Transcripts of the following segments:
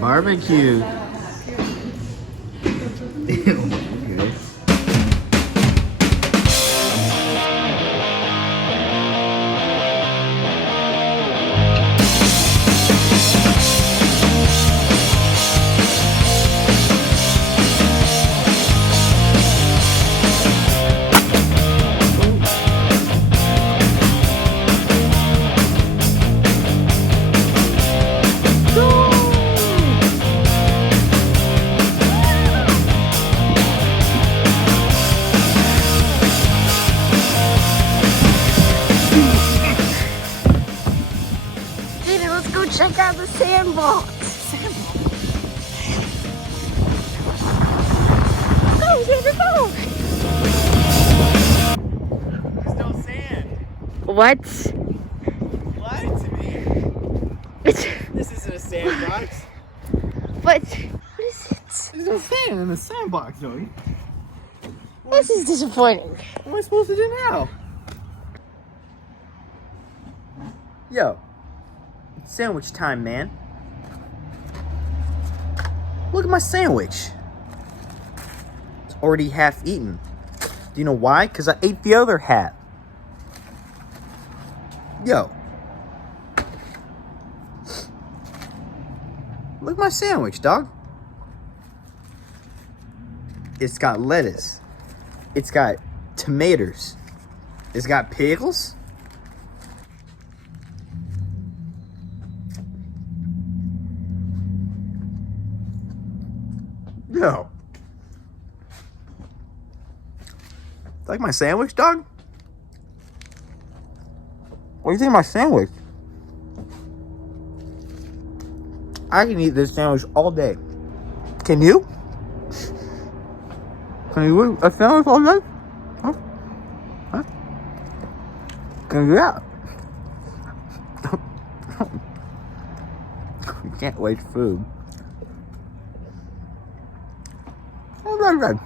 Barbecue. Check out the sandbox. Go, Xander, go. There's no sand. What? You lied to me. This isn't a sandbox. What? What is it? There's no sand in the sandbox, Joey. This is disappointing. What am I supposed to do now? Yo, it's sandwich time, man. Look at my sandwich. It's already half eaten. Do you know why? Because I ate the other half. Yo. Look at my sandwich, dog. It's got lettuce. It's got tomatoes. It's got pickles. Yo. Like my sandwich, dog? What do you think of my sandwich? I can eat this sandwich all day. Can you? Can you eat a sandwich all day? Huh? Huh? Can you do that? You can't waste food. Right.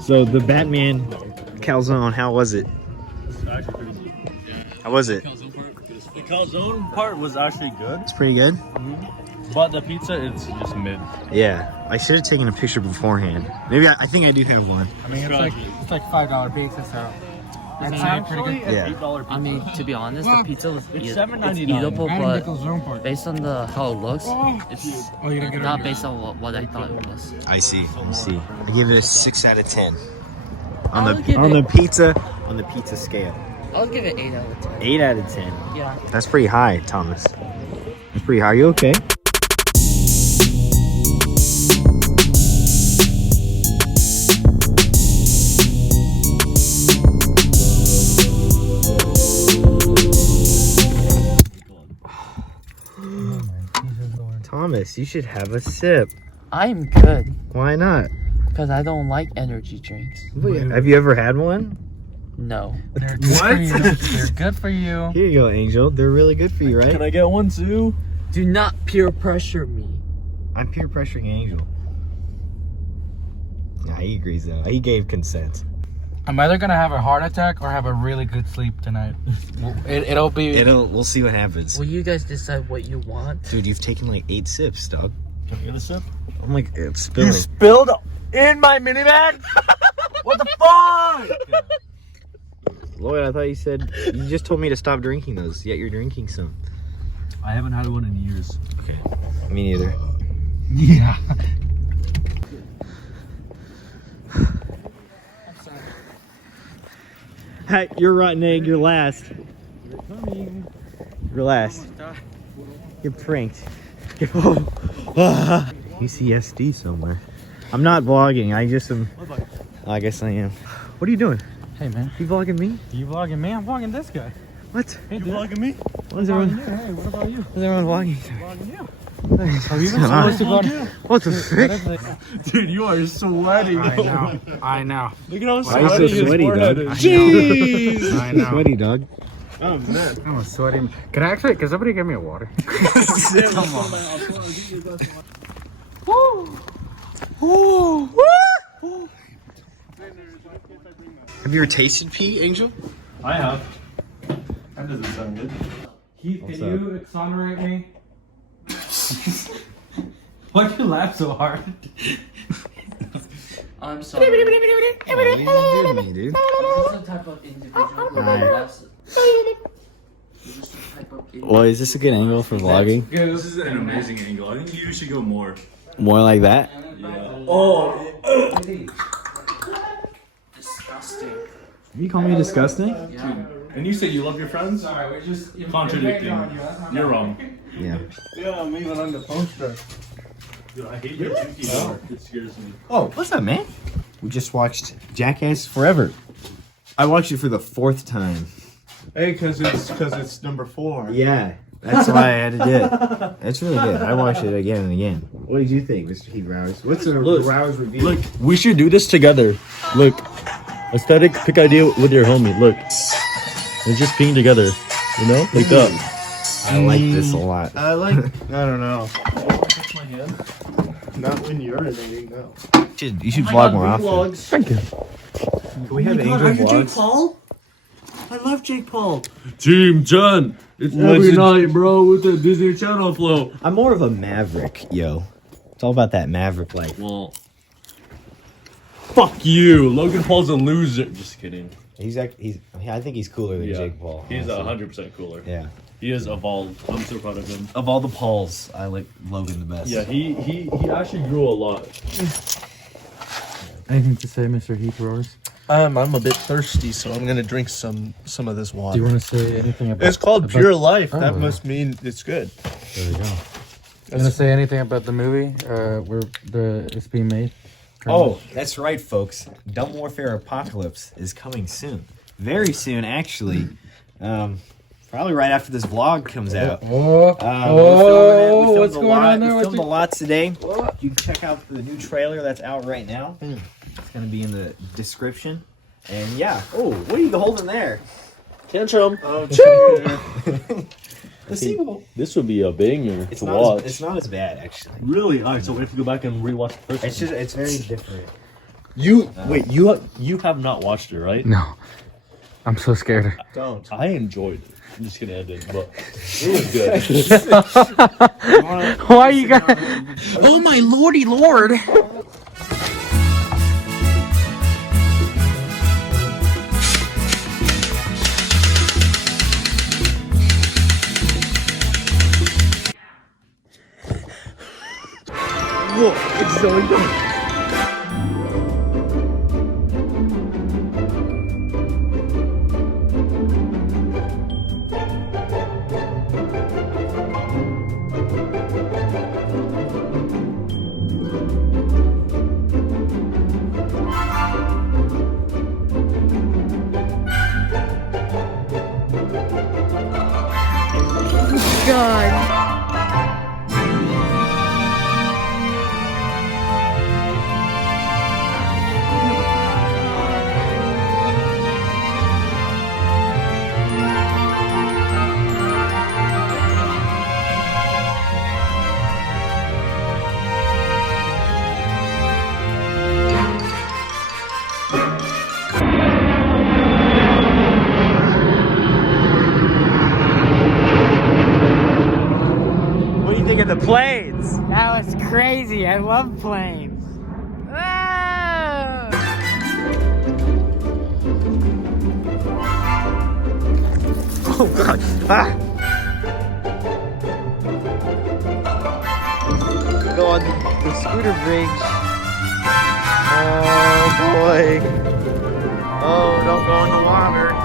So the Batman calzone, how was it? It's actually pretty good. How was it? The calzone part was actually good. It's pretty good. But the pizza, it's just mid. Yeah, I should have taken a picture beforehand. Maybe I think I do have one. I mean, it's like $5 pizza, so It's sounds pretty actually good. an Yeah. $8 pizza. I mean, to be honest, the pizza was It's it's $7.99. eatable, I didn't get the but zone part. based on how it looks, it's Oh, you didn't get it? not based on what I thought it was. I see. I see. I give it a 6 out of 10 on I'll the give it- pizza scale. I'll give it 8 out of 10. 8 out of 10. Yeah. That's pretty high, Thomas. That's pretty high. Are you okay? Thomas, you should have a sip. I'm good Why not? because I don't like energy drinks. Have you ever had one? No. They're good for you. They're good for you. Here you go, Angel. They're really good for you, right? Can I get one too? Do not peer pressure me. I'm peer pressuring Angel. Yeah, he agrees though. He gave consent. I'm either gonna have a heart attack or have a really good sleep tonight. We'll see what happens. Will you guys decide what you want? Dude, you've taken like 8 sips, dog. Can I get a sip? I'm like, it's spilling. You spilled in my minivan? What the fuck? Lloyd, I thought you said, you just told me to stop drinking those, yet you're drinking some. I haven't had one in years. Okay. Me neither. Yeah. Hey, you're rotten egg, you're last. You're last. You're pranked. UCSD somewhere. I'm not vlogging, I just am. I guess I am. What are you doing? Hey, man. You vlogging me? You vlogging me? I'm vlogging this guy. What? Hey, You dude. vlogging me? What is everyone, Hey, what about you? what is everyone vlogging? Vlogging you. Are you even supposed to go on? What the frick? Dude, you are sweating. I know. Look at how Why are you so sweaty his sweaty, forehead dog? is. Jeez. I know. Sweaty, dog. Oh, man. I'm sweating. Can somebody give me a water? Come on. Have you ever tasted pee, Angel? I have. That doesn't sound good. Keith, What's can you exonerate me? Why'd you laugh so hard? I'm sorry. What are you doing, dude? I'm just a type of individual. That's just a type of individual. Well, is this a good angle for vlogging? This is an amazing angle. I think you should go more. More like that? Yeah. Oh. Disgusting. You call me disgusting? Yeah. And you say you love your friends? Sorry, we're just Contradicting. You're wrong. Yeah. Yeah, I'm even on the poster. Dude, I hate your dookie door. It scares me. Oh, what's up, man? We just watched Jackass Forever. I watched it for the 4th time. Hey, because it's number 4. Yeah, that's why I had to do it. It's really good. I watched it again and again. What did you think, Mr. Heat Rowers? What's the Rowers review? Look, we should do this together. Look, aesthetic pick idea with your homie. Look, we're just peeing together. You know, like that. I like this a lot. I don't know. Touch my hand. Not when you're urinating, no. You should vlog more often. Thank you. Can we have Angel vlogs? Paul? I love Jake Paul. Team Jen, it's every night, bro, with the Disney Channel flow. I'm more of a Maverick, yo. It's all about that Maverick life. Well, fuck you. Logan Paul's a loser. Just kidding. I think he's cooler than Jake Paul. He's honestly. 100% cooler. Yeah. He is evolved. I'm so proud of him. Of all the Pauls, I like Logan the best. Yeah, he actually grew a lot. Anything to say, Mr. Heath Roars? I'm a bit thirsty, so I'm gonna drink some of this Do water. you want to say anything about? It's called Pure Life. Oh. That must mean it's good. There we go. You want to say anything about the movie? It's being made. Oh, that's right, folks. Dumb Warfare Apocalypse is coming soon. Very soon, actually. Probably right after this vlog comes out. We filmed what's going on there? We filmed a lot today. You can check out the new trailer that's out right now. It's going to be in the description. And yeah. Oh, what are you holding there? Tantrum. Oh, The sequel. This would be a banger It's to not watch. it's not as bad, actually. Really? Alright, so we have to go back and rewatch the first one. It's very different. Wait, you have not watched it, right? No, I'm so scared. don't. I enjoyed it. I'm just gonna end it, but it was good. Why you got? Oh my lordy lord! It's so good. God. What do you think of the planes? That was crazy. I love planes. Whoa! Oh god. Ah. Go on the scooter bridge. Oh boy. Oh, don't go in the water.